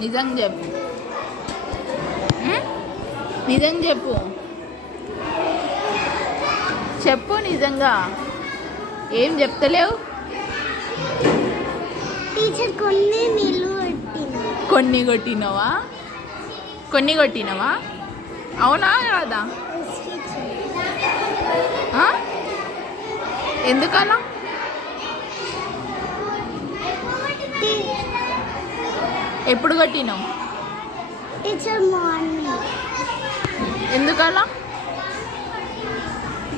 నిజం చెప్పు. నిజం చెప్పు. చెప్పు నిజంగా. ఏం చెప్తలేవు? టీచర్ కొన్ని నీళ్ళు కొట్టినా. కొన్ని కొట్టినవా? అవునా కాదా? ఎందుకలా? ఎప్పుడు కొట్టినావు? Teacher morning. ఎందుకలా?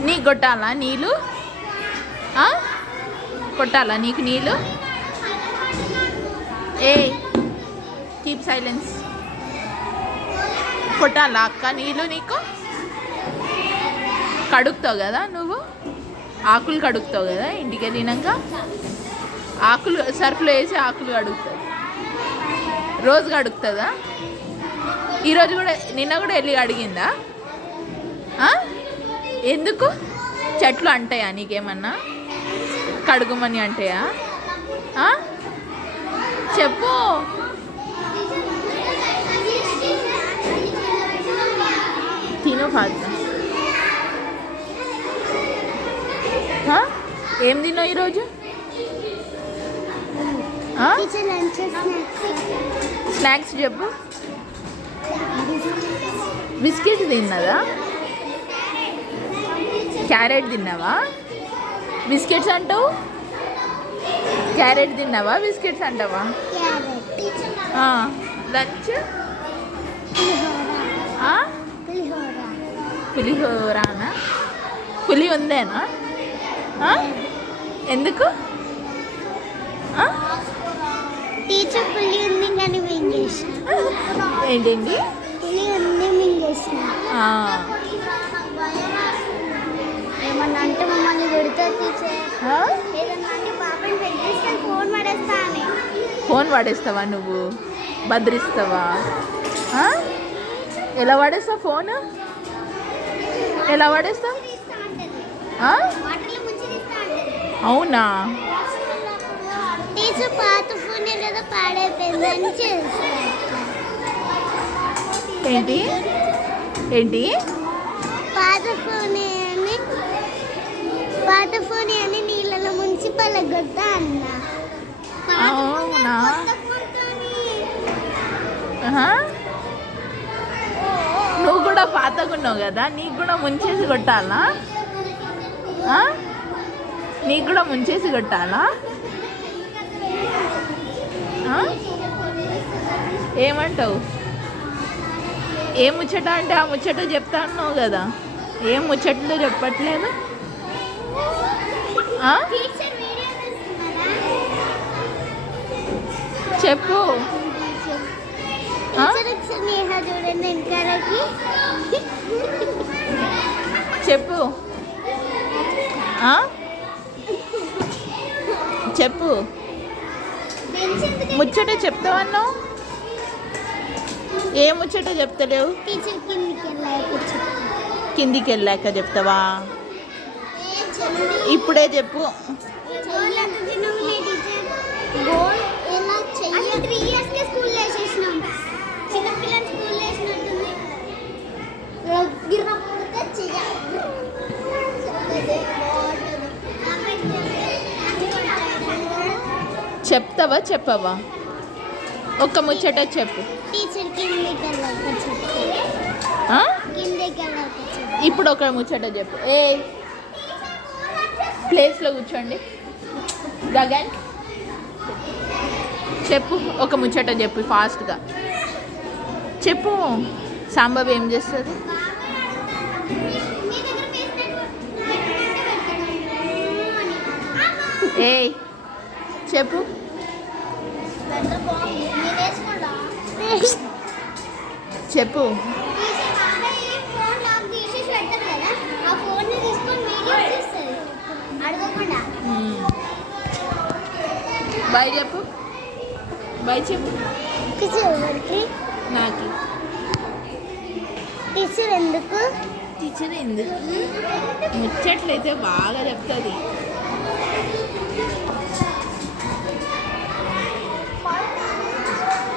నీకు కొట్టాలా నీళ్ళు? కొట్టాలా నీకు నీళ్ళు? ఏ కీప్ సైలెన్స్. కొట్టాలా అక్క నీళ్ళు నీకు? కడుగుతావు కదా నువ్వు, ఆకులు కడుగుతావు కదా ఇంటికి వెళ్ళినాక. ఆకులు సర్ఫ్లో వేసి ఆకులు కడుగుతావు. రోజు కడుగుతుందా? ఈరోజు కూడా, నిన్న కూడా వెళ్ళి అడిగిందా? ఎందుకు? చెట్లు అంటాయా నీకేమన్నా? కడుగుమని అంటాయా? చెప్పు. తిను ఫాస్ట్. ఏం తిన్నావు ఈరోజు? స్నాక్స్ చెప్పు. బిస్కెట్ తిన్నదా? క్యారెట్ తిన్నావా? బిస్కెట్స్ అంటావు. క్యారెట్ తిన్నావా? బిస్కెట్స్ అంటావా? లంచ్ పులిహోరానా? పులి ఉందేనా? ఎందుకు? టీచర్ పులి ఉంది కానీ మింగేసిన. ఏంటండి? పులి ఉంది మింగేసిన. ఏమన్నా అంటే మమ్మల్ని కొడతారు టీచర్. ఏదన్నా అంటే పాపని బెదిరిస్తే ఫోన్ పడేస్తా అని. ఫోన్ పడేస్తావా నువ్వు? బెదిరిస్తావా? ఎలా పడేస్తావు ఫోన్? ఎలా పడేస్తావు? అవునా? టీచర్ పాత ఫోన్ ఏదో పాడైపోయిందని చేస్తాను. ఏంటి ఏంటి? పాత ఫోన్ అని నీళ్ళలో ముంచి పలగొట్టా అన్న. అవునా? నువ్వు కూడా పాతకున్నావు కదా, నీకు కూడా ముంచేసి కొట్టాలా? నీకు కూడా ముంచేసి కొట్టాలా? ఏమంటావు? ఏం ముచ్చట అంటే ఆ ముచ్చట చెప్తా అన్నావు కదా, ఏం ముచ్చట్లు చెప్పట్లేదు? చెప్పు. చెప్పు. చెప్పు. ముచ్చట చెప్తావన్నావు, ఏ ముచ్చట చెప్తలేవు? కిందికి వెళ్ళాక చెప్తావా? ఇప్పుడే చెప్పు. చెప్తావా చెప్పవా? ఒక్క ముచ్చట చెప్పు. ఇప్పుడు ఒక ముచ్చట చెప్పు. ఏ ప్లేస్లో కూర్చోండి. గగన్ చెప్పు, ఒక ముచ్చట చెప్పు ఫాస్ట్గా చెప్పు. సాంబాబు ఏం చేస్తుంది? ఏ చెప్పు. చెప్పు. బాయ్ చెప్పు. బాయ్ చెప్పు. నాకు టీచర్ ఎందుకు? ముచ్చట్లయితే బాగా చెప్తుంది.